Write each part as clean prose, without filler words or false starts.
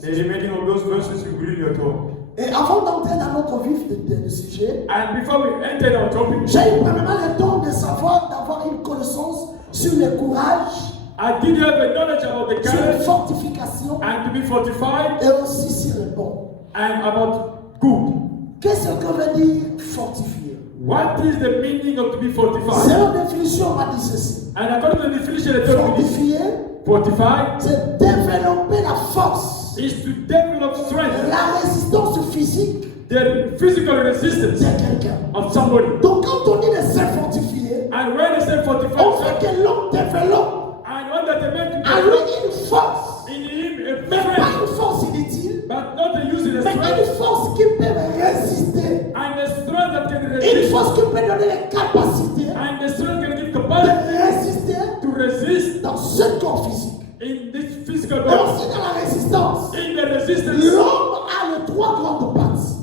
The remaining of those verses will read your talk. Et avant d'entrer dans notre vif de sujet, And before we enter our topic, j'ai eu premièrement le don de savoir, d'avoir une connaissance sur le courage, I did have a knowledge about the sur la courage fortification and to be fortified et aussi sur le bon. and about good. Qu'est-ce que veut dire fortifier? What is the meaning of to be fortified? Selon la définition, on m'a dit ceci. And according to the definition of Fortifier, fortified c'est développer la force, is to develop strength, la résistance physique the physical resistance de quelqu'un. of somebody. Donc quand on dit de se fortifier, And when they say on fortified, veut que l'homme développe and when that the man to en lui develop une force, in him a mais pas strength, une force inutile, but not to use it as mais strength, une force qui peut résister, and the strength that can une resist, force qui peut donner les capacités and the strength can give de capacity résister to resist dans ce corps physique. in this physical Et body. aussi dans la résistance, In the resistance, l'homme a les trois grandes parties.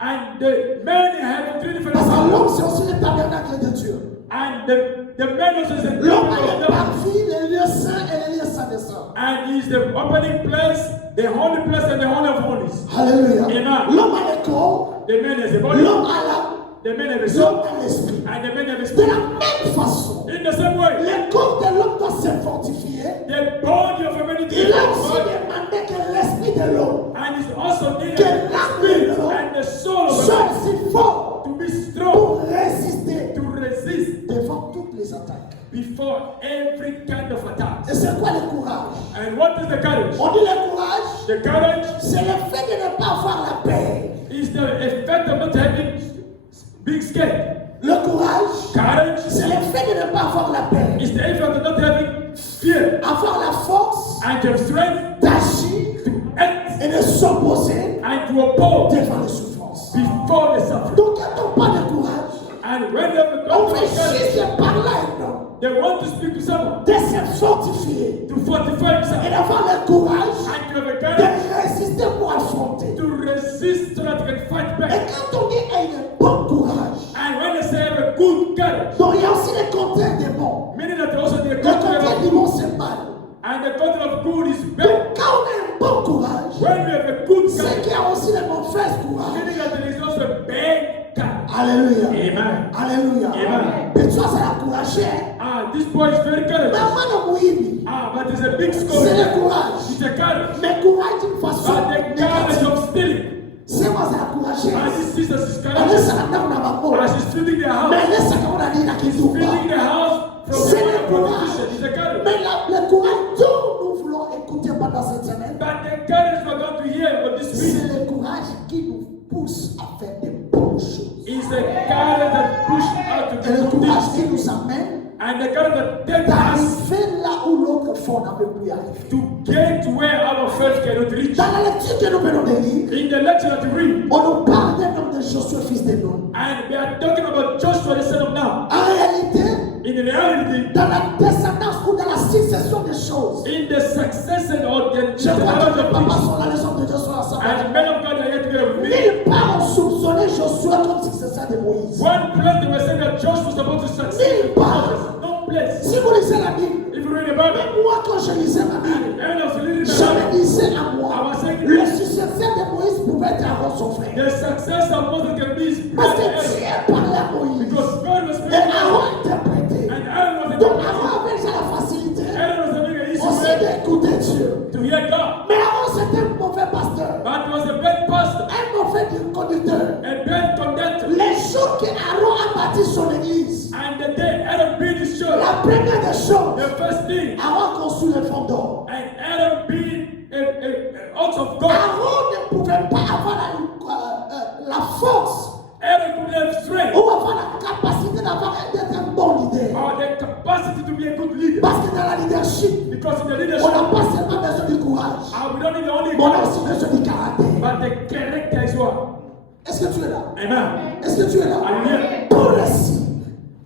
and the men have three different Parce que parts. l'homme, c'est aussi le tabernacle de Dieu. And the man also is a L'homme a temple les of God. parvis, les lieux saints et les lieux saints des saints. And he's the opening place, the holy place, and the holy of holies. Alléluia. Amen. L'homme a le corps, The man has a body, l'homme a l'âme, the man has a l'homme soul, a l'esprit. and the man has a De spirit. la même façon, In the same way, le corps de l'homme doit se fortifier. the body of humanity Il is a aussi fortified, demandé que l'esprit de l'homme and it's also needed Que the l'âme spirit de l'homme and the soul of soit man si fort to be strong, pour résister to resist devant toutes les attaques. before every kind of attack. Et c'est quoi le courage? And what is the courage? On dit le courage, The courage c'est le fait de ne pas avoir la paix. is the effect of not having being scared. Le courage, Courage c'est le fait de ne pas avoir la paix. is the effect of not having fear Avoir la force and to have strength d'agir to act et de s'opposer and to oppose devant les souffrances. before the suffering. Donc quand on parle de courage, And when they on come to fait courage, juste parler à un homme they want to speak to someone de se fortifier to fortify et himself d'avoir le courage and to have a de courage résister pour affronter. to resist so that they can fight Et back. quand on dit un bon courage, And when they say have a good courage, donc il y a aussi le contraire des bons. meaning that they also need a Le good contraire courage, du bon, c'est mal. and the content of good is Donc bad. quand on a un bon courage, When we have a good c'est courage, qu'il y a aussi le mauvais courage. meaning that there is also a bad courage. Alléluia. Amen. Alléluia. Amen. Mais toi, c'est la courage. Ah, this boy is very courageous. Maman de Mouibi, Ah, but it's a big c'est score. le courage. It's a courage. Mais courage d'une façon But the courage négative. of stealing. C'est moi, c'est la And courage. this sister is Elle courageous. est la dame dans ma peau. And she's feeding their house. Mais elle est comme on a dit, la qui nous Feeding the house from C'est the le courage. prostitution. It's a courage. Mais le courage dont nous voulons écouter pendant cette semaine, But the courage we're going to hear on this week c'est le courage qui nous pousse à faire des bonnes choses. is the courage that pushes out to Et le do good courage things. qui nous amène And the courage that takes us d'arriver là où l'autre fois n'a plus arrivé. to get where our faith cannot reach. Dans la lecture que nous venons de lire, In the lecture that we read, on nous parle d'un homme de Josué, fils de Nun. and we are talking about Joshua the son of Nun. En réalité, In reality, dans la descendance ou dans la succession des choses, in the succession of the je crois que knowledge les of papas things, sont là, les hommes de Dieu sont ensemble. and men of God are here together with me. Nulle part on soupçonnait Josué comme successeur de Moïse. One place they were saying that Joshua was supposed to succeed. Nulle part. No place. Si vous lisez la Bible, If you read about it, même moi quand je lisais ma Bible, and I was reading je about me it, disais à moi, I was saying le successeur de Moïse pouvait être Aaron son frère. the success of Moses can be his Parce que brother Dieu Aaron. parlait à Moïse. Because God was Et speaking to Aaron Aaron, interprétait. and Aaron was Donc able Aaron avait déjà la facilité Aaron was having an easy aussi way d'écouter Dieu. to hear God. Mais Aaron c'était un mauvais pasteur, But he was a bad pastor, un mauvais conducteur. a bad conductor. Les jours que Aaron a bâti son église, And the day Aaron built his church, la première des choses, the first thing, Aaron construit le fond d'or. and Aaron being an ox of God, Aaron ne pouvait pas avoir la force Aaron couldn't have strength ou avoir la capacité d'être un bon leader. or the capacity to be a good leader. Parce que dans la leadership, Because in the on leadership, n'a pas seulement besoin du courage, we don't need only mais on a God, aussi besoin du caractère. but the character as well. Est-ce que tu es là? Amen. Est-ce que tu es là? Hallelujah. Pour réussir,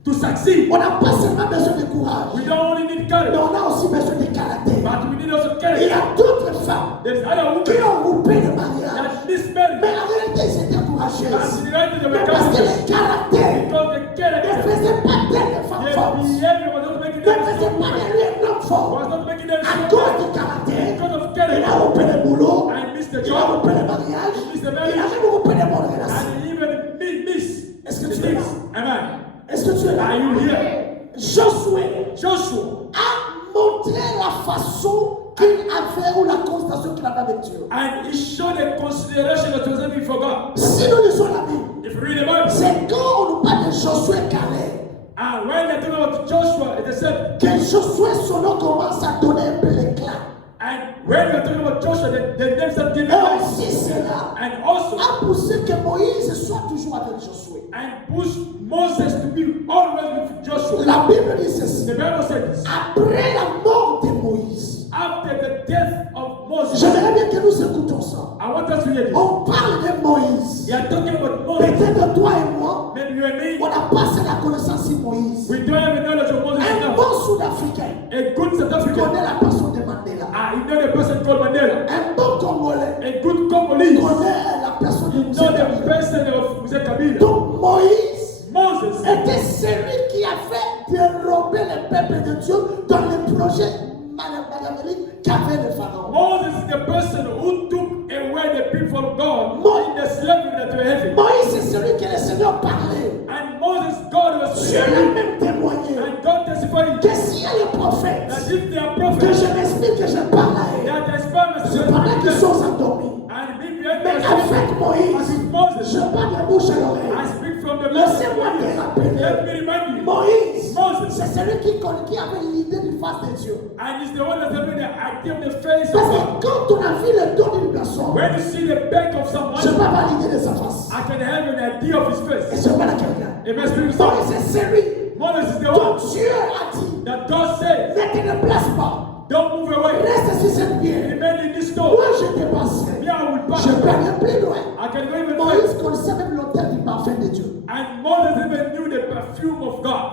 To succeed, on n'a pas seulement besoin de courage, we don't only need mais courage, on a aussi besoin de caractère. but we need also Il y character. a d'autres femmes There's other qui women ont coupé le mariage, that mismarried, mais en réalité, ils étaient but courageuses. in reality they Mais were parce que courageous. le caractère Because the ne character, faisait pas d'elle des femmes their fortes, behavior was not making ne them faisait strong, pas de lui un homme fort. was not making them À strong. cause du caractère, Because of il character, a coupé le boulot, and miss the il a job, coupé le mariage, he missed the il a marriage, même coupé les bonnes relations. and he even miss Est-ce que the tu es là? things. Amen. Est-ce que tu es là? Are you here? Josué Joshua, a montré la façon qu'il avait ou la constatation qu'il avait avec Dieu. and he showed a consideration that was having for God. Si nous lisons la Bible, If you read the Bible, c'est quand on nous parle de Josué Calais and when they talk about Joshua, it is said, que Josué, son nom commence à donner un peu l'éclat. and when we're talking about Joshua, the name start giving Et life. aussi cela And also, a poussé que Moïse soit toujours avec Josué. and push Moses to be always with Joshua. La Bible dit ceci. The Bible said this. Après la mort de Moïse, After the death of Moses, j'aimerais bien que nous écoutons ça. I want us to hear this. On parle de Moïse. We are talking about Moses. Peut-être toi et moi, Maybe you and me, on a passé la connaissance sur Moïse. we don't have the knowledge of Moses Un enough. bon Sud-Africain A good South African, connaît la personne de Mandela. you know the person called Mandela. Un bon Congolais A good Congolese, connaît la personne de you Moussa know the Kabila. person of Moses Kabila. Donc Moïse Moses était celui qui a fait dérober le peuple de Dieu dans le projet maléfique qu'avait le Pharaon. Moses is the person who took away the people of God in the slavery that were having. Moïse est celui que le Seigneur parlait. And Moses, God was Dieu l'a speaking, même témoigné and God testified que s'il y a les prophètes, that if they are que prophets, je m'explique, que je parle à eux, that the Spirit c'est pendant qu'ils sont endormis. and be Mais avec Moïse, with Moses, je parle de bouche à I l'oreille. speak from the Laissez-moi mouth te of rappeler. Let me remind you, Moïse, Moses, c'est celui qui avait l'idée du face de Dieu. and he's the one that's having the idea of the face of Parce God. que quand on a vu le don d'une personne, When you see the back of je someone, ne peux pas l'idée de sa face. I can have an idea of his Et face. je parle à quelqu'un. It must be Moïse someone. c'est celui Moses is the dont one Dieu a dit, that God said, ne te déplace pas, don't move away. reste sur cette pierre. Remain in this store. Moi je te passerai. Me, I will pass. Je peux aller plus loin. I can go even Moïse further. connaissait même l'odeur du parfum de Dieu. And Moses even knew the perfume of God,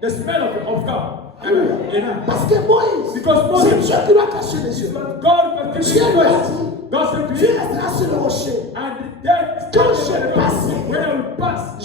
the smell of God. Amen. Amen. Parce que Moïse, Because c'est Moses, Dieu qui lui a caché les yeux. but God perfumed his Dieu lui a face. dit, God said to tu him, resteras sur le rocher. and then Quand je passerai, when I will pass,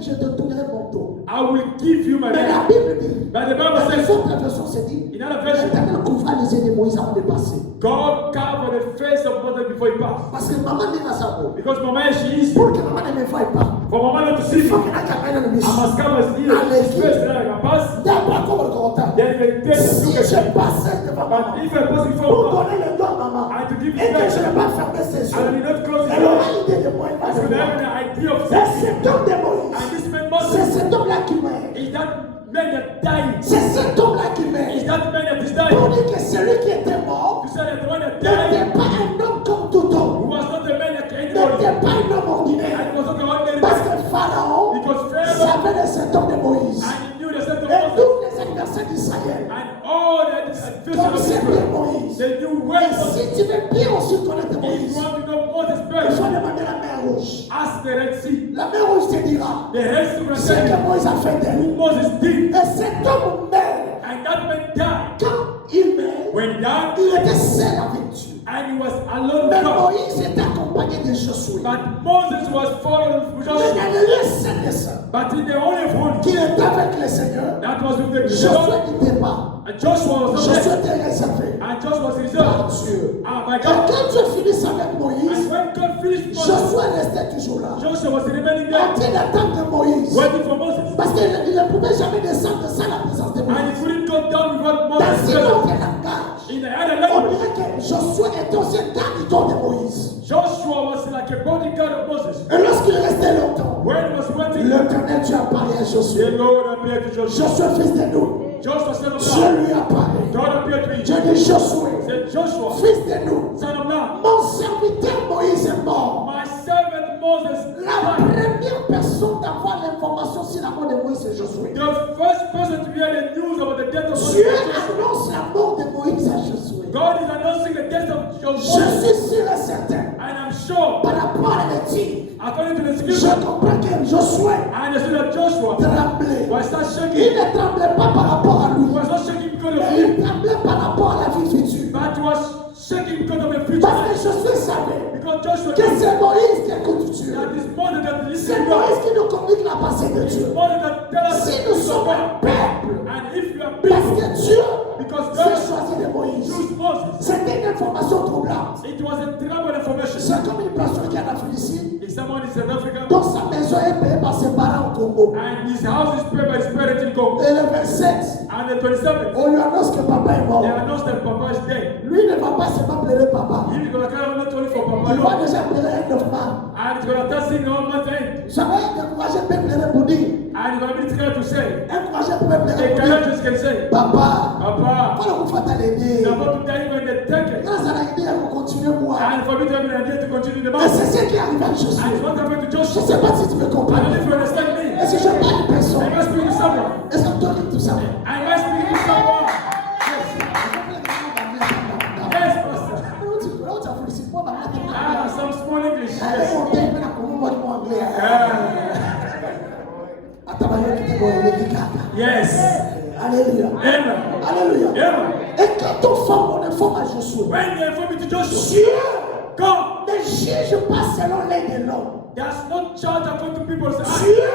je te donnerai mon dos. I will give you my Mais la name. Bible dit, But the dans Bible les says, autres versions, c'est dit, in another version, l'Éternel couvra les yeux de Moïse avant de passer. God covered the face of Moses before he passed. Parce que maman n'est pas sa peau. Because Mama, she is. Pour que maman ne me voie pas, For Mama not to see il me, faut qu'elle ait caméra dans le I mission. must cover his ears, his face, then I can pass. D'abord, comme le contact. Then you can take Si look at je him. passais devant But maman, if I pass before pour God, donner le doigt à maman, I have to give et you que je that, n'ai pas fermé ses and I yeux, did not close his elle aura eyes. l'idée de moi, elle va He's le going to have voir. an idea of C'est sex. cet homme de Moïse. And this man C'est Moses cet homme-là qui meurt. is that man that died. C'est cet homme-là qui Is meurt. that man that is Pour dying. dire que celui qui était mort You said that the one that n'était died pas un homme comme tout who homme. was not the man that anybody. N'était pas un homme And ordinaire. it was not the ordinary Parce man. que Pharaon Because Pharaoh, savait de cet homme de Moïse. and he knew the set of Et Moses. tous les adversaires d'Israël, And all the comme adversaries of c'est bien Israel, Moïse. they knew Et where Moses. si tu veux bien aussi connaître If Moïse, you want to know Moses' il best, faut demander la mer rouge. ask the Red Sea. La mer rouge te dira The Red Sea will ce tell que you Moïse a fait who d'elle. Moses did. Et cet homme meurt. And that man died. Quand il meurt, When he died, il était seul avec Dieu. and he was alone Mais with God. Moïse était accompagné de Josué. But Moses was following Mais Joshua. dans le lieu saint des saints, But in the Holy of Holies, qui était avec le Seigneur, that was with the Josué Lord. n'était pas. And Joshua was not Josué there. était réservé And Joshua was par reserved. Dieu. By Et God. quand Dieu finit avec And Moïse, when God finished Moses, Josué restait toujours là. Joshua was remaining En there, train d'attendre Moïse. waiting for Moses. Parce qu'il ne pouvait jamais descendre sans la présence de And he Moïse. couldn't come down without Dans Moses un present. autre langage, In the other on language, dirait que Josué était aussi un garde de Moïse. Joshua was like a bodyguard of Moses. Et lorsqu'il restait longtemps, When he was waiting, l'Éternel Dieu a parlé à the Josué. Lord appeared to Joshua. Josué, fils de nous, Joshua, son of Dieu God. lui a parlé. God appeared to Dieu him. dit Josué, Said, Joshua, fils de nous, son of God, mon serviteur Moïse est mort. my servant Moses La died. première personne d'avoir l'information sur la mort de Moïse, c'est Josué. The first person to hear the news about the death of Moses Dieu was Joshua. annonce la mort de Moïse à Josué. God is announcing the death of Je Moses. suis sûr et certain, And I'm sure, par rapport à l'éthique, according to the je scripture, comprends que Josué I understood that Joshua tremblait. was not Il shaking. ne tremblait pas par rapport à He lui, was not shaking because of mais him, il tremblait par rapport à la vie future. but he was shaking because of the future. Parce que Josué savait Because Joshua que knew c'est Moïse qui écoute Dieu. that it's Moses that C'est listens to God. Moïse qui nous communique la pensée de Dieu. Moses that tells us Si nous the sommes God. un peuple And if you are Parce people, que Dieu because s'est God choisi de Moïse. chose Moses, C'était une information troublante. it was a terrible information. C'est comme une personne qui est en Afrique ici, If someone in South Africa, dont sa maison est payée par ses parents au Congo. and his house is paid by his parents in Congo, Et le 27, and the 27th, on lui annonce que papa est mort. they announced that Papa is dead. Lui ne va pas seulement pleurer papa. He is going to carry not only for Papa, Il va no, déjà pleurer un autre femme. and he's going to start singing all month end. Ça va être découragé peut pleurer pour dire. And he's going to be scared to say, Encouragé peut pleurer a pour dire. courageous can say, Papa, Papa, voilà vous faites à l'aider. it's about to die when they take it. Grâce à l'idée, elle va continuer moi. And for me to have an idea to continue the Et mountain. c'est ce qui arrive à And Josué. it's what happened to Je ne Joshua. sais pas si tu veux I don't comprendre. know if you understand me. Est-ce que je parle de personne? I must speak to someone. Est-ce que toi tout ça? I must speak to someone. Yes, Pastor. Ah, some small English. Yes. Yes. Alléluia. Amen. Alléluia. Amen. Et quand on forme, on informe à Josué. When they inform me to Joshua, Dieu God ne juge pas selon l'aide de l'homme. does not judge according to people's eyes. Dieu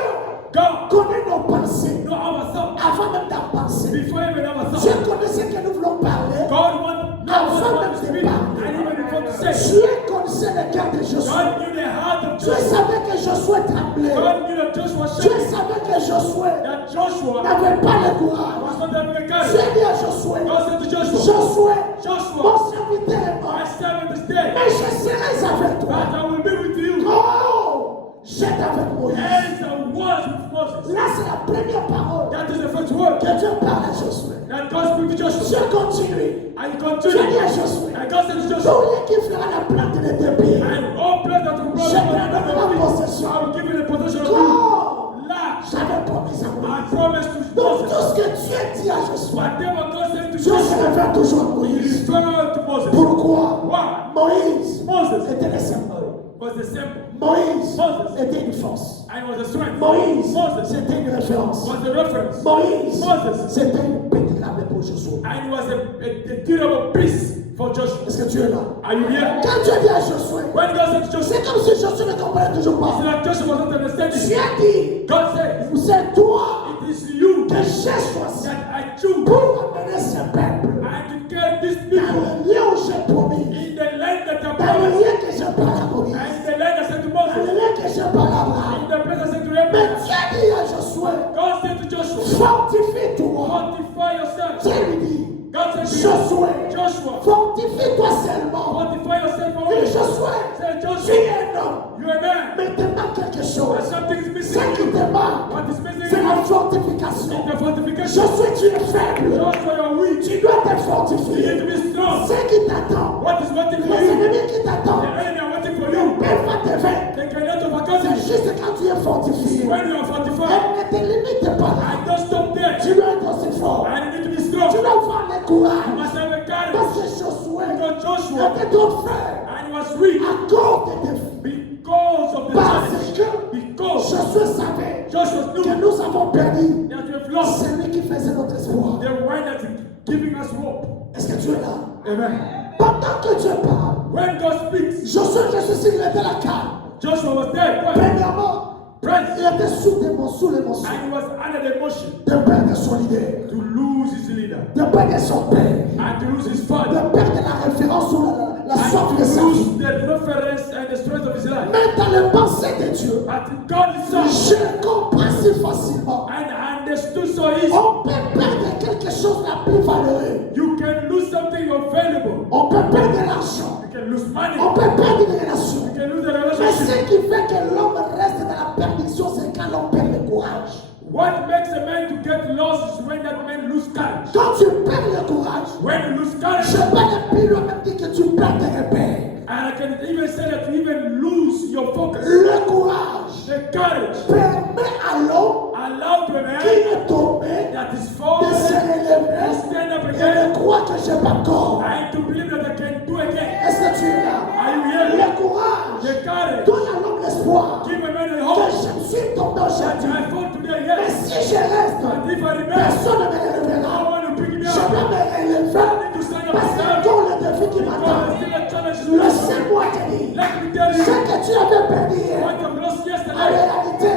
God connaît nos pensées know our thoughts avant même d'en penser. before even our Dieu thoughts. connaît ce que nous voulons parler. God wants to speak and even before to say. Dieu connaissait le cœur de Josué. God knew the heart of Dieu Joshua. savait que Josué tremblait. God knew that Joshua Dieu shaking. savait que Josué That Joshua n'avait pas le courage. was not having a courage. Dieu dit à Josué, God said to Joshua, Josué, mon Joshua, serviteur est mort, my servant is dead, mais je serai avec toi. but I will be with you. Oh, j'étais avec Moïse. As I was with Moses. Là, c'est la première parole That is the first word que Dieu parle à Josué. that God spoke to Joshua. Dieu continue. And he Dieu continued. dit à Josué, And God said to Joshua, celui qui fera la plante de tes pieds, and all place that will je prendrai la possession. I will give you the possession of you. Comme Là, j'avais promis à I Moïse. promise to Donc, tout Moses. ce que Dieu dit à Josué, Whatever God said to Dieu se Joshua, révèle toujours à he Moïse. referred to Moses. Pourquoi? Why? Moïse Moses était le symbole. was the symbol. Moïse Moses. était une force. And was the strength. Moïse, Moses c'était une référence. was the reference. Moïse, Moses. c'était une petite lame pour Josué. And he was a durable piece for Joshua. Est-ce que tu es là? Are you here? Quand Dieu dit à Josué, When God said to Joshua, c'est comme si Josué ne comprenait toujours it's pas. like Joshua was not understanding. Dieu dit, God said, c'est toi it is you que j'ai choisi that I choose pour amener ce peuple and to carry this dans people le lieu où j'ai promis, in the land that I dans le promised, lieu que j'ai parlé à Moïse, and in the land I said to dans le Moses, lieu que j'ai parlé à Abraham. in the place I said to Mais Abraham. Dieu dit à Josué, God said to Joshua, fortifie-toi. fortify yourself. Dieu lui dit, God said to Josué, Joshua, fortifie-toi seulement. fortify yourself Et only. Josué, Say, tu Joshua, es un homme, you're a man, mais te manque quelque but chose. something is Ce missing. qui te manque, What is missing? c'est la fortification. It's the fortification. Josué, tu es faible. Joshua, you're weak. Tu dois te You need to fortifier. be strong. Ce qui t'attend, What is waiting for les you? ennemis qui The t'attendent, enemy are waiting for ne you. peuvent pas te vaincre. They cannot overcome C'est you. juste quand tu es fortifié. When you are fortified, Elle ne te limite pas là. and don't stop there. Tu dois être aussi fort. And you need to be Tu strong. dois avoir le You courage. must have a Parce courage. que Josué Because Joshua, était trop faible and he was weak à cause des défis. because of the Parce challenge. que Because Josué savait Joshua que knew nous avons perdu that we have lost celui qui faisait notre espoir. the one that is giving us hope. Est-ce que tu es là? Amen. Pendant que Dieu parle, When God speaks, Josué, je suis sûr, il était la calme. Joshua was there. Why? Premièrement, Prince. il était sous l'émotion And he was under the emotion de perdre son leader, to lose his leader de perdre son père, and to lose his de father perdre la référence ou la soif and de to sa vie. lose the reference and the strength of his life. Mais dans les pensées de Dieu, But God is so je comprends si facilement. and understood so easy. On peut perdre quelque chose de la plus valeureuse. You can lose something available. On peut perdre l'argent. You can lose money. On peut perdre une relation. You can lose the Mais relationship. ce qui fait que l'homme reste dans la perdition, c'est quand l'on perd le courage. What makes a man to get lost is when that man lose courage. Quand tu perds le courage, When you lose je courage, peux le plus loin même dire que tu perds tes repères. and I can even say that you even lose your focus. Le courage The courage permet à l'homme allow to a qui man est tombé that is de se fallen relever to stand up et again de croire que je n'ai pas tort. and to believe that I can do again. Est-ce que tu es là? Are you here? Le courage The courage. donne à l'homme l'espoir Give a man a que hope je suis tombé that aujourd'hui. I fall today, Mais yes. si je reste, And if I remain, personne ne me I relèvera. want to pick me Je up. peux me relever To stand up parce and que stand. dans le défi qui Because m'attend, I still a challenge to laissez-moi te dire, Let me tell ce you que tu avais perdu hier, what I've lost en yesterday. réalité,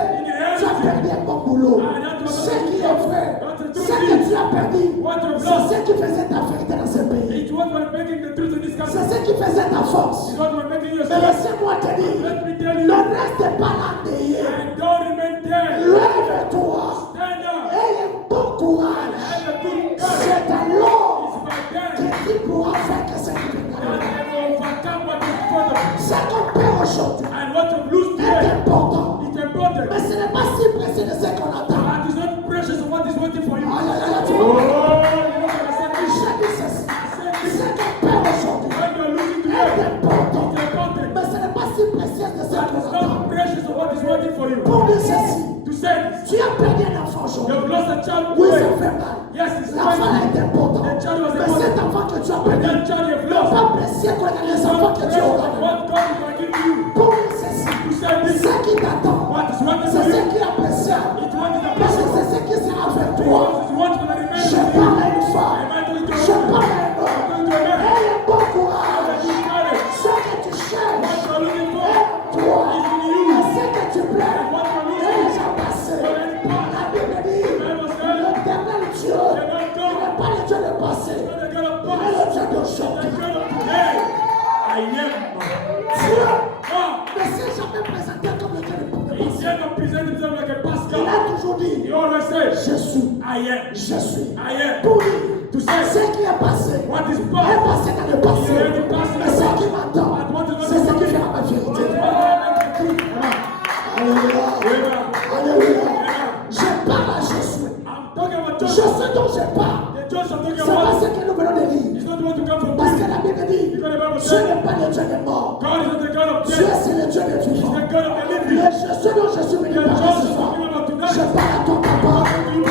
tu as perdu un bon boulot. Ce qui est vrai, ce que tu perdu, What you've c'est lost. ce qui faisait ta vérité dans ce pays. It's what we're making the truth in this country. C'est ce qui faisait ta force. It's what we're making your Mais strength. laissez-moi te dire, Let me tell ne you. reste pas là derrière. And don't remain there. Lève-toi. Stand up. Aie un bon courage. Have a good courage. C'est alors It's by then que tu pourras faire que ce qui that viendra. you will overcome what is in front of you. Ce qu'on perd aujourd'hui And what you've lost est today, important. it's important. Mais ce n'est pas si précis de ce qu'on attend. And it's not precious of what is waiting for you. Aïe, aïe, aïe, tu Oh, vois. you don't understand this. Je dis ceci. Ce qu'on perd aujourd'hui When you're losing est today, important. it's important. Mais ce n'est pas si précis de ce And qu'on it's attend. not precious of what is waiting for you. Pour dire ceci, To say this, tu as perdu un enfant aujourd'hui. you've lost a child Oui, today. ça fait mal. Yes, it's L'enfant painful. est important. The child was Mais important. cet enfant que tu as But perdu, that child you've ne lost, pas apprécier quoi dans les enfants que tu as what donné. God is going to give you. Pour dire ceci, To say this, ce qui t'attend, what is waiting c'est for ce you. qui est appréciable. It's what is Parce que appreciable. c'est ce qui sera avec toi. Because it's what's going to remain Je with you. parle à une femme. Am I going to Je parle à un I'm homme. going to a man. Aie un bon Have a courage. good courage. Ce que tu What cherches you're looking for est toi. is in Et you. ce que tu plais What you're est losing déjà passé. is already past. La Bible dit, The Bible says, l'éternel Dieu the Lord God n'est pas le Dieu de passé, is not the God of mais past, le Dieu the d'aujourd'hui. God of today. I am. Dieu God, ne s'est jamais présenté comme le Dieu de he passé. never presented himself like a past Il God. a toujours dit, He always says, je suis, I am. je suis. I am. Pour dire, To say ce qui est passé what is est past. passé dans le passé. Il est passé dans Mais le ce passé. qui m'attend, And what is going c'est ce to qui be. fera ma What is vérité. going to make the truth. Alléluia. Amen. Alléluia. Amen. Je parle à Josué. I'm talking about Je Joshua. sais dont je parle. The Joshua I'm talking C'est pas about. ce que nous venons de lire. He's not the one to come from Parce que prison. la Bible dit, Because the Bible Dieu says, n'est pas le Dieu des morts. God is not the God of Dieu, death. c'est le Dieu des He's vivants. the God of the living. Le Josué dont je suis venu The parler Joshua ce soir. talking about Je tonight. parle à ton papa.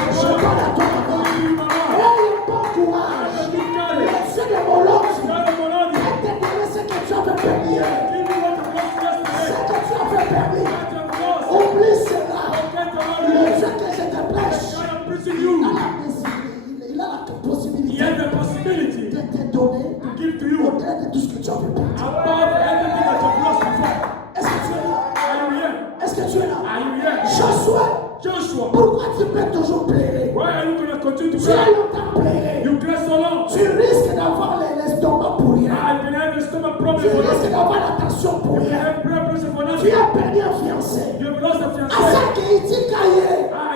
Je parle à ton papa. Aie un bon courage. Have a good courage. Le Dieu de mon Lord God of our Lord, va te donner ce que tu avais perdu. give me what you lost Ce yesterday. que tu avais perdu. What you have lost. Oublie cela. Forget about Le it. Dieu que je te prêche. God has blessed Il you. a la possibilité. Il a la He possibilité has the possibility de te donner to give to you au-delà de tout ce que tu avais perdu. above everything that you've lost before. Est-ce que tu es là? Are you here? Est-ce que tu es là? Are you here? Josué, Joshua, pourquoi tu peux toujours pleurer? why are you going to continue to Tu as pray? longtemps pleuré. You cry so long. Tu risques d'avoir l'estomac pour rien. I can have a stomach Tu problem for risques nothing. d'avoir la tension pour You can rien. have blood pressure for Tu nothing. as perdu un fiancé. You have lost a À fiancé. ça qu'il dit caillé.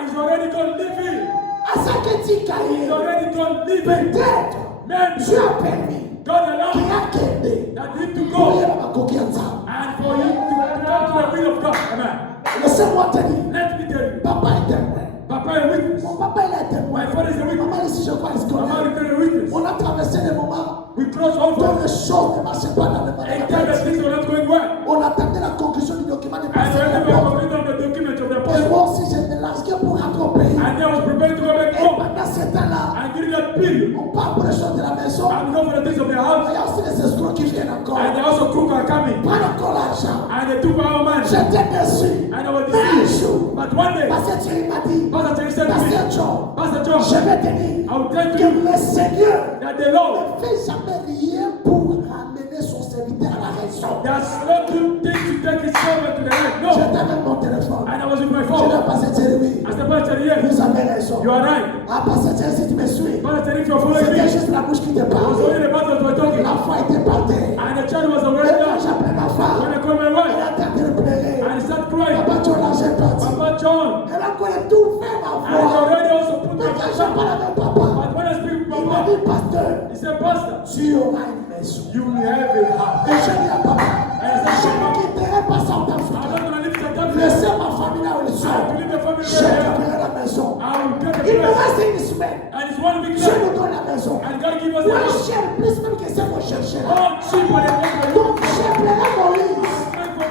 He's already gone living. À ça qu'il dit caillé. He's already gone living. Peut-être Maybe tu as permis. God allowed Qui a quitté. that need to Pour go y aller à ma coquille ensemble. and for you to come to the will of God. Amen. Laissez-moi te dire. Let me tell you, Papa est témoin. Papa is a witness. Mon papa il est témoin. My father is a witness. Maman ici je crois il se Mama connaît. is a witness. On a traversé des moments We close all dont for les choses ne marchaient pas dans le and tell that matériel. things are not going well. On attendait la conclusion du document de And passé. when they were completing the document of the Et apostle, moi aussi j'étais largué pour rentrer au pays. and they was preparing to go back Et home, pendant ce temps-là, and during that period, on parle pour les choses de la maison. and go for the things of their house, Il y a aussi des escrocs qui viennent encore. and they also crook are coming, Prends encore l'argent. and they took our money, J'étais déçu. and I was Mais un deceived. jour, But one day, Pasteur Thierry m'a dit, Pastor Terry said to me, Pasteur John, Pastor je John, vais te dire I will tell que you le Seigneur that the Lord ne fait jamais rien pour ramener son serviteur à la raison. does not do things to take his servant to the right. No. J'étais avec mon téléphone. And I was with my Je phone. dis à Pasteur Thierry, oui, I said, Pastor Terry, yes, vous avez raison. you are right. Ah, Pasteur Thierry, si tu me suis, Pastor Terry, if you're following c'était me, juste la bouche qui te it was only parlait. the Pastor were talking, La foi était par terre. and the child was Et already quand down. j'appelle ma When femme, I called my elle wife, a tenté de pleurer. and he started crying, Papa John, là, j'ai parti. Papa John, Elle a collé tout fait ma and he voix. already also put Mais my quand je son. parle avec papa, But when I speak to il m'a Papa, dit, Pasteur, he said, Pastor, tu auras une maison. you will have a house. Et je dis à papa, And I je said, ne Papa, quitterai pas South I'm Africa. not going to leave South Africa. Laissez ma famille là où ils I sont. have to leave the family Je right here. quitterai la maison. I will get the Il me place. reste une semaine. And it's one big Dieu time. nous donne la maison. And God give us a Moins house. cher, plus même que c'est qu'on cherchait là. All cheaper than what we Donc j'ai pleuré mon lit.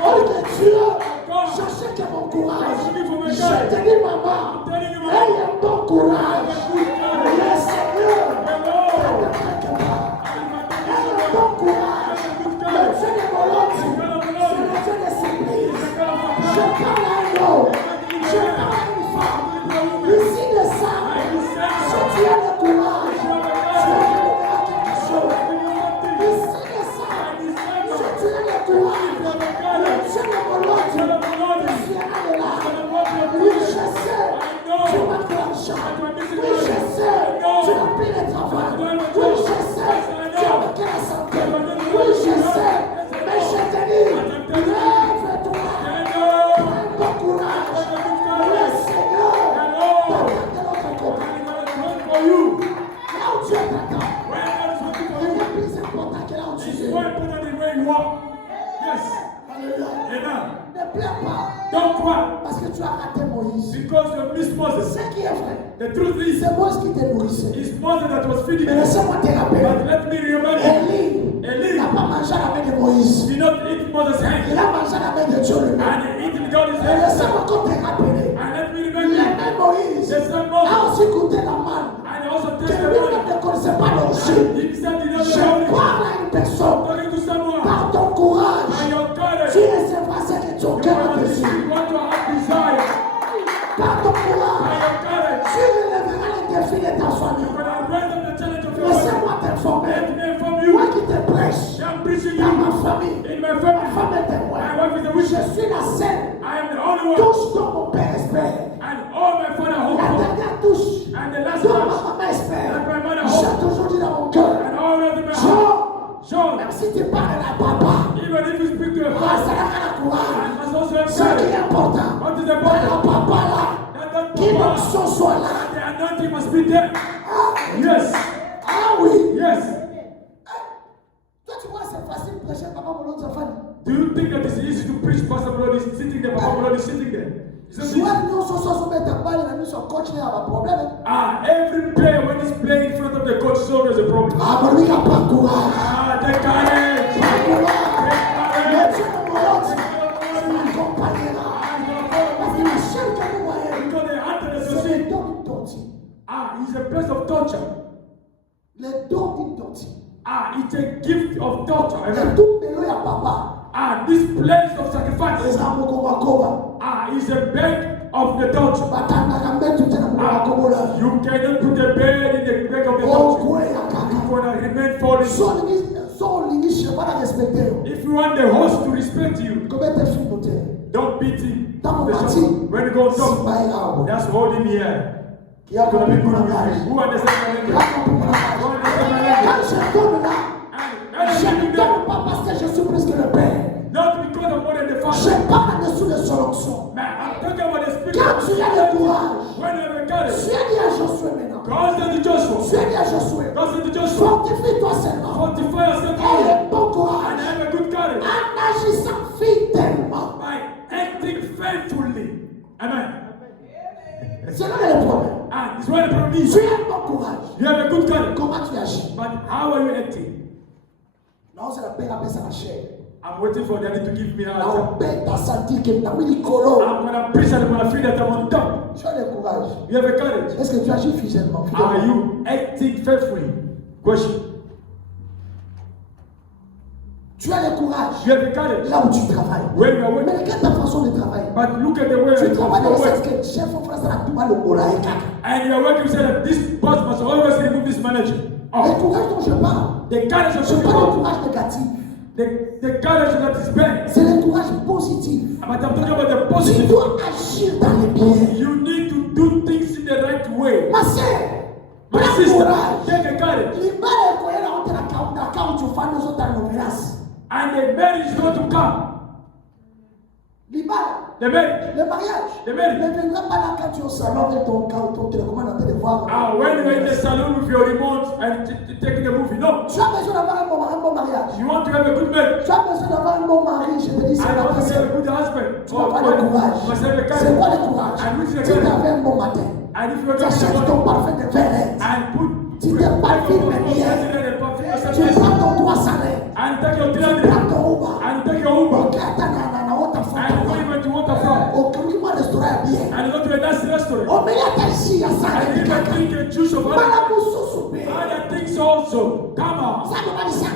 Oh que Dieu, je sais que mon courage. Je te dis maman, aie un bon courage. Le Seigneur ne t'attaque pas. Aie un bon courage. Le Dieu de volonté, c'est le Dieu de surprise. Je parle à un homme, je parle à une femme. Ici de ça, si tu as le courage, tu as quelque chose. Ici de ça, si tu as le courage, le Dieu de volonté, tu seras là. Oui, je sais, tu m'as de l'argent. Oui, je sais. Ne pleure pas. Don't cry. Parce que tu as raté Moïse. Because you missed Moses. Ce qui est vrai. The truth is, C'est Moïse qui te nourrissait. it's Moses that was feeding Mais you. laissez-moi te rappeler. But let me remind you, Élie n'a pas mangé à la main de Moïse. did not eat Moses' Il hand. a mangé à la main de Dieu lui-même. And he eaten God's Et hand. laissez-moi encore te rappeler. And let me Le remind you, même Moïse the same a Moses. aussi goûté la manne. And also Que tasted the lui-même wine. ne connaissait pas l'origine. Himself did not Je know. parle à une personne. Talking to someone. Par ton courage, And your courage. tu recevras ce que ton cœur a désiré. You want to have desire. Par ton By courage, your courage. tu relèveras les défis de ta famille. When I raise up the challenge of your life, Laissez-moi t'informer. let me inform you. Moi qui te prêche I'm preaching dans you ma famille. in my Ma family. femme est témoin. My wife is a Je witness. suis la seule. I am the only one. Touche dont mon père espère. And all my father La hoped for. dernière touche And the last dont ma one. maman espère. And my mother J'ai hoped. toujours dit dans mon cœur. And all of them Jean, are John. même si tu parles à papa, Even if you speak to a ah, father, ça n'a rien à I courage. must also have Ce qui courage. est important, What is que important? le papa là, That que papa, l'onction soit là. the anointing must be there. Yes. Ah oui. Yes. Toi, tu vois, c'est facile de prêcher papa mon autre famille. Do you think that it's easy to preach? Pastor Blood is sitting there, Papa Blood is sitting there. It's not easy. Soit nous sommes mettre à balle et nous sommes coachés à un problème. Every player when he's playing in front of the coach is always a problem. Ah, mais lui, il n'a pas de courage. Take courage. Pas de courage. Mais Take Dieu nous accompagnera. Parce que la chaîne que nous voyons, Because the heart of the c'est society. le don d'une tortue. It's a place of torture. Le don d'une tortue. It's a gift of torture. Et Amen. tout bélo à papa. This place of sacrifice. Les amours comme un combat. Is a bed of the torture. Batanga la mbele tout est dans le combat. You cannot put a bed in the bed of the Oh, torture. quoi, ya kaka. You gonna remain falling. Son lingi, je ne vais pas la respecter. If you want the host to respect you, Combien de filles noté? don't beat him. Dans mon When parti, you go c'est top, pas grave. that's holding me here. Qui a It's gonna compris be mon good with langage? you. Who understands my Qui a language? compris mon langage? Who understands my language? Quand je donne là, And je let ne me do donne pas parce que je suis plus que le Père. not because of more than the Je Father. parle en dessous de son onction. Man, I'm talking about the spirit. Quand tu as le courage, When I have got tu it, as dit à Josué maintenant. God said to Joshua, Tu as dit à Josué, God said to Joshua, fortifie-toi seulement. fortify yourself Aie bon and courage. have a good courage En agissant fidèlement. by acting faithfully. Amen. C'est là le problème. It's what the problem is. Tu as bon courage. You have a good courage, Comment tu agis? but how are you acting? Non, c'est la paix, la paix, ça la chair. I'm waiting for Daddy to give me La out. paix, t'as senti que t'as mis le colo. I'm gonna preach and I'm gonna feel that I'm on top. Tu as le courage. You have a courage. Est-ce que tu agis fidèlement? Are you acting faithfully? Question. Tu as le courage. You have a courage. Là où tu travailles. When you are Mais working. regarde ta façon de travailler. But look at the way Tu you travailles dans le work. sens que chef au frère, ça a tout mal au bola et caca. And you are working, you say that this boss must always remove this manager. Le Oh, courage dont je parle, the courage of ce n'est pas le people, courage négatif. the courage that is bad. C'est le courage positif. But I'm talking about the Tu positive. dois agir dans les biens. You need to do things in the right way. Ma sœur, My prends sister, courage. take a courage. Libala ekoyela honte na kao tu fanya zote novelas. And the marriage is going to come. Libala, The marriage. le mariage Le mariage. ne viendra pas là quand tu es au salon avec ton télécommande en train de voir. When you're in the salon with your remote and taking a movie. No. Tu as besoin d'avoir un bon mariage. You want to have a good marriage. Tu as besoin d'avoir un bon mari. Je te dis, c'est I la want to have a personne. good husband. Tu n'as pas le courage. You must have a C'est quoi courage. le courage? And which is the Tu courage? t'avais un bon matin. And if you're Tu achètes ton going parfum de verre. and put Tu te parfumes bien. Tu prends ton droit salaire. and take your Tu children prends ton Uber. and take your Uber Ok, attends, na haute and photo. go even to Waterfront Ok, moi, restaurant est bien. and go to a nice restaurant On met la taxi à ça. and even drink a juice of other Malamususu pe. things also. Come on. Ça ne va pas dire ça.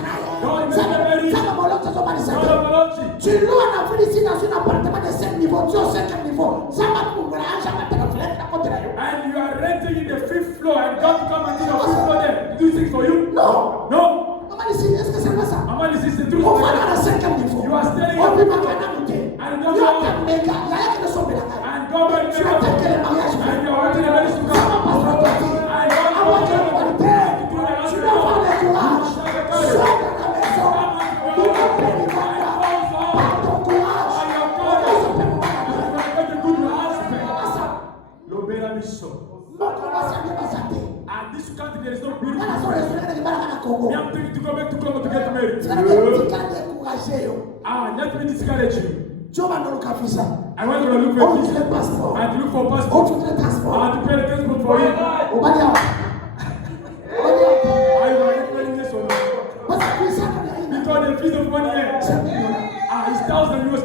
Non, Ça il m'a ne dit. va pas dire ça. No, no, no, no. Tu loues en Afrique ici dans un appartement de 5 niveaux. Tu es au 5e niveau. Ça va pour moi. Ça va te faire la côté là. And you are renting in the 5th floor and God come and do the 5th floor there. Do things for you? Non. No. Maman dit, est-ce que c'est pas ça? Mama, this is the truth. On va dans le 5e niveau. You are staying On up peut pas gagner monter. and Il go y a back un méga. Il y a un qui ne sont pas là. and go back Tu attends que le mariage and vienne. you're waiting the marriage to Ça va come. pas se reporter. And Avant que le qualité, tu dois avoir le courage. Sois dans la maison. Tu dois faire du combat. Par ton courage. On se fait pour Lobera mission. mon combat, c'est bien passé. And this country there is no Dans beautiful la zone place. restaurant de Baraka Congo. We are thinking to go back to Congo to get married. C'est la même qui a découragé. Let me discourage you. I went to look for a visa. passport. I had to look for a passport. I had to pay the transport for him. Are you getting this or not? Because the fees of 1 year. It's $1,000 US.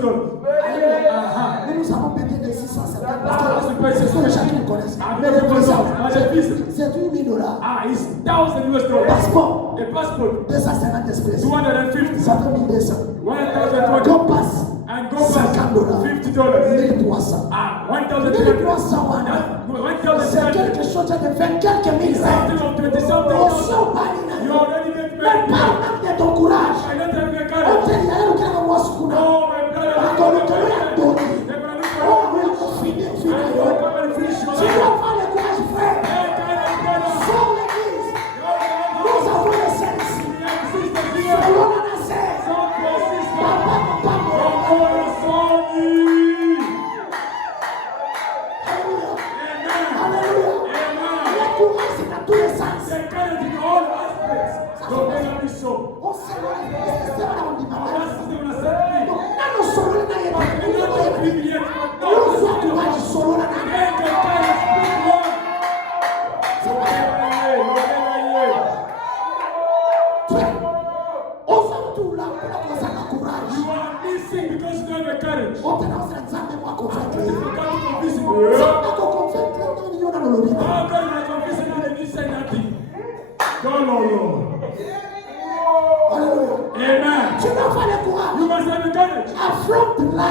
C'est $1,000. It's $1,000 US. Passeport. A passport. 250 espèces. 250. Ça fait 1200. 1,200. Go pass. And go back. $50. $50. 1300. 1,300. C'est quelque chose de 20 quelques mille. Something of 20 something. You already get Mais paid. parle même de ton courage. I don't have the On courage. te dit, il y a un qui a un wascuna. Oh, my brother. Encore le cœur est donné. They're gonna look On for va finir. you. I'm gonna finish your Tu life. dois pas le courage, frère. Sauve l'église. Nous avons les saints ici. Selon la nacelle. Papa, papa, Alléluia. Le courage, c'est dans tous les sens. On sait le c'est là on dit malade. Donc, nous sommes là, nous sommes courage, solo là. On s'en tout là, on s'en a courage. On te lance l'examen, moi, qu'on fait créer. C'est pas qu'on fait créer, nous, on a le lobby. Alléluia. Amen. Tu dois faire le courage. You must have the courage. Affronte là.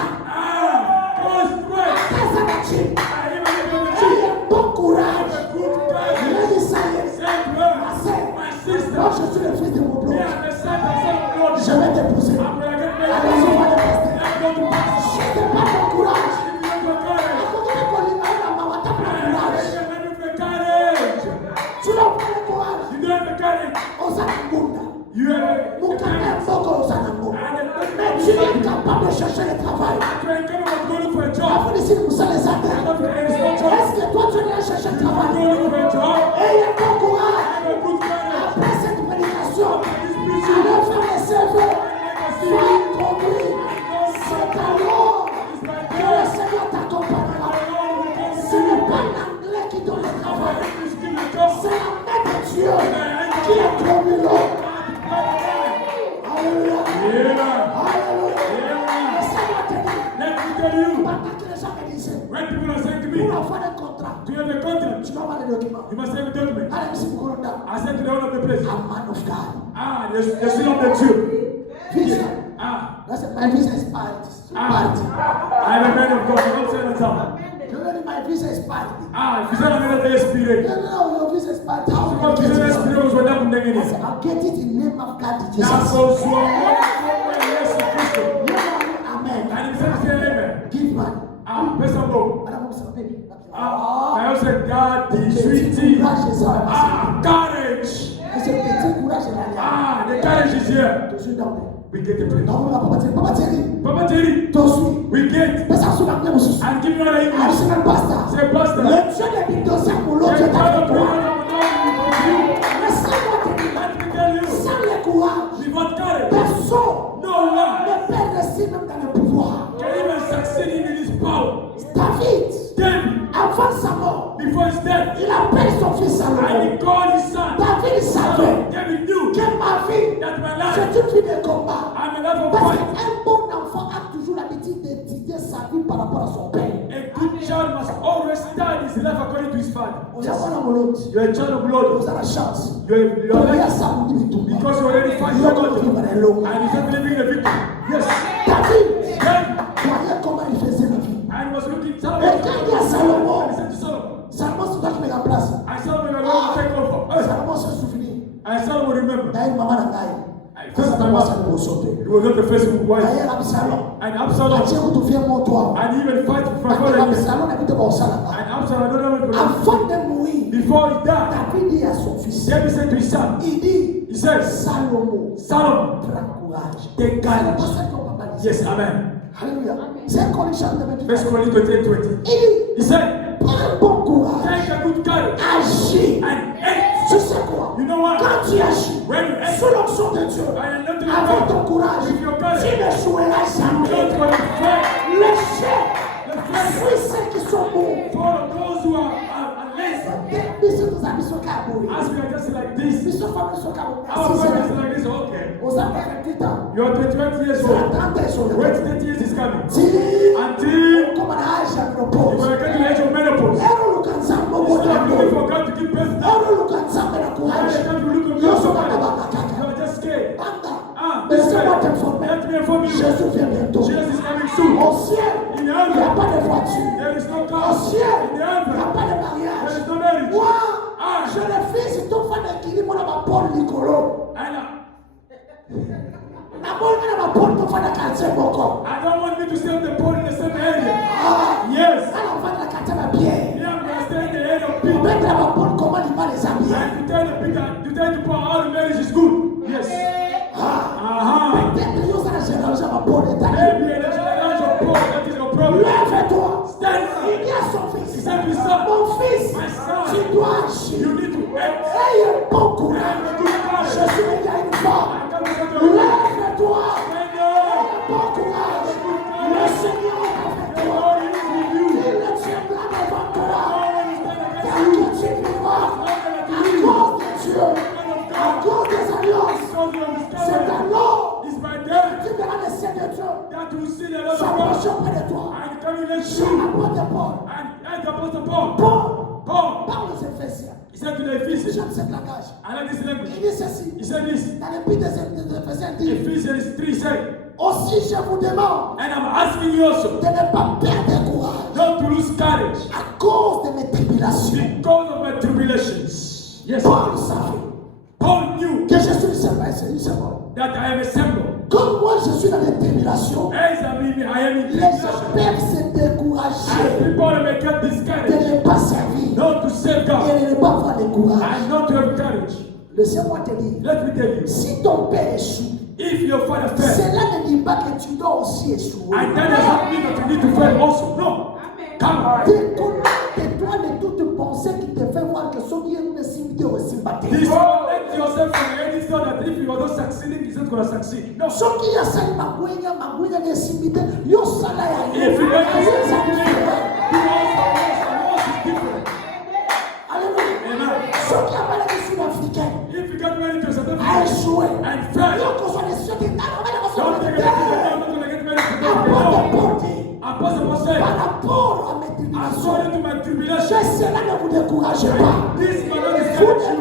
Cause pray. Qu'est-ce que tu Even if you're the as un bon courage. good Il courage. a dit ça y est. Same word. Ma sœur, My sister. moi je suis le fils de mon We bloc. are the son of God. Je vais t'épouser. I'm gonna get married. Allez, on va le pasteur. Let's go to pastor. Je n'ai pas ton courage. If you have the courage. Akoki kolima na mawata kwa courage. You have the courage. Tu n'as pas le courage. You don't have the courage. Osana ngunda. You have the Mukame courage. mboko osana ngunda. Mais tu es capable de chercher le travail. You are capable of going for a job. Avant d'ici, nous sommes les atteints. Est-ce que toi tu viens chercher le travail? Going for a job. Ayez bon courage. Have a good courage. Après cette prédication, This preaching. allez faire les serveurs. Sois compris. C'est alors que le Seigneur t'accompagnera. Ce n'est pas l'anglais qui donne le travail. C'est la main de Dieu qui est promis l'homme. Alléluia. Alléluia. Le Seigneur te dit, Let me tell you, pendant que les gens me disaient, when people are saying to me, pour avoir un contrat, do you have a contract? tu dois avoir les documents. You must have a document. Allez, monsieur Moukoronda, I said to the owner of the place, a man of God. the seal of the Jew. Visa. Ah, That's it. My visa is party. Party. I'm a man of God. Don't say that time. You know that my visa is party. If you say I'm going to experience, No, your visa is party. How because can you I say get it? experience was not going to I said, I'll get it in the name of God, Now, Jesus. so you are yes, Christ. You know, amen. And he said, say amen. Give money. Best of all. And I'm going to say, I also said, God, the sweetie. Courage is all. Courage. I said, petit courage est là. The courage is here. Je suis dans le. We get the praise. Non, Papa Thierry. Papa Thierry. Papa Terry, Toi aussi. we get. Mais ça, c'est la même chose. And give you an English. Arsenal pastor. Say, Pastor. Le Dieu des Bidosins pour l'autre Say, est God, avec the toi. praise of God with you. Mais sans moi te dire, Let me tell you, sans le courage, without courage, personne no one ne peut rester même dans le pouvoir. can even succeed in his power. David, David, avant sa mort, before his death, il appelle son fils and Salomon. he called his son. David savait David knew que ma vie, that my life, c'est une vie de combat. I'm a life of Parce fight. qu'un bon enfant a toujours l'habitude d'étudier sa vie par rapport à son père. A good child must always start his life according to his father. On a voilà mon autre. You're a child of Lord. Vous avez la chance. You're On est à like, ça, on dit tout. because you already fight Il your a God. compris par un long. And he's not living the victory. Yes. David, Then, voyez comment il faisait la vie. and he was looking Et Solomon. quand il y a Salomon, And he said to Solomon, Salomon c'est toi qui me remplace. I Solomon, you're going to take over. Salomon se souvient. And Solomon remember. D'ailleurs, maman n'a pas eu. First time Salomon out, s'est sauté. he was not the first wife. D'ailleurs, Absalom. And Absalom, Dieu vous devient mon toi. and he even fight for my Parce que father. Absalom habite au Salama. And Absalom, I don't know what Avant de mourir, before he died, David dit à son fils, David said to his son, il dit, he says, Salomon, Solomon, prends courage. take C'est courage. pour ça qu'on papa dit. Yes, amen. Alléluia. C'est Colossiens 2:28. First Corinthians 28:20. Il dit, He said, prends bon courage. take a good courage Agis. and act. Tu sais quoi? You know what? Quand tu agis, When you act, sous l'onction de Dieu, I am not avec ton courage, with your courage, tu ne joueras you jamais. don't want to fight. fuis ceux qui sont bons. For those who are lazy. Biso nous avons ce cabou. As we are just like this. Biso famille ce cabou. Our family is like this, okay. Aux enfants 28 ans. You are 21 years C'est old. la trentaine sur le Wait 30 years is coming. Until comme on a âge à You menopause. will get to the age of menopause. Ero lukanza I'm mogo looking dogo. for God to give birth now. Ero lukanza mena I courage. can't look at Yo God so so na much. baba You kaka. are just scared. Anda. This Laissez-moi way. t'informer. Let me inform you. Jésus vient bientôt. Jesus is coming soon. Au ciel, In il n'y a heaven, pas de voiture. there is no Au car. ciel, In il n'y a heaven, pas de there mariage. is no marriage. Moi, Ah. je le fais si ton fan d'équilibre dans ma Paul Nicolo. And La bonne dans ma Paul, ton fan de quartier Boko. I don't want me to stay on the pole in the same area. Ah, Yes. alors fan de quartier ma pierre. Me, I'm going to stay in the area of Pour people. mettre à ma Paul comment il va les habiller. And to tell the people, to tell the people how the marriage is good. Yes. Ah, peut-être que vous allez généralement ma Paul est Maybe allé. in the generation of Paul, that is your problem. Lève-toi. Stand up. Il y a son fils. He said, "My son, Mon fils, my son, tu dois agir. you need to act. Ayez un bon Have courage. a good Je courage. suis déjà une femme. I come to tell you, Lève-toi. stand Ayez up. un bon courage. Le Seigneur est avec The toi. Lord is with you. Il ne tiendra devant No toi. one is stand against Car you. que tu vivras No one à can you. cause de Dieu, à cause des alliances. Because you understand C'est that alors it's by them tu verras le Seigneur de Dieu that you see the love of God. s'approcher près de toi. And coming next to Sur la you. porte de Paul. And Apostle Paul. Paul Paul. parle aux Éphésiens. He said to the Ephesians, J'aime ce langage. I like this language. Il dit ceci. He said this. Dans l'épître des Éphésiens, il dit Ephesians 3 said, aussi je vous demande and I'm asking you also de ne pas perdre courage not to lose courage à cause de mes tribulations. because of my tribulations. Yes. Paul savait Paul knew que je suis le Seigneur. that I am a symbol. Comme moi je suis dans les tribulations, As I am in les gens tribulation. peuvent se And décourager people may get de discouraged ne pas servir not to save God et de ne pas avoir le courage. and not to have courage. Laissez-moi te dire, Let me tell you, si ton père échoue, if your father fails, cela ne dit pas que tu dois aussi échouer. and that does not mean that you need to fail also. No. Come on. Déconnecte-toi de toute pensée qui te fait voir que ce qui est une similité au sympathie. Disconnect yourself from any thought that if you are not succeeding, he's not going to succeed. No. Ce qui est ça, magouina de similité, yo sala ya If you make a Aye, ça mistake, dit, he also knows is different. Alléluia. Amen. Ce qui a parlé de Sud-Africain If you get married to a certain a person échoué. and Yo fail, qu'on soit des sociétés, don't take it as I'm not going to get married to them. No. Apostle Paul said, par rapport à mes tribulations, according to my que tribulation, cela ne vous décourage pas. this will not Vous discourage ne you.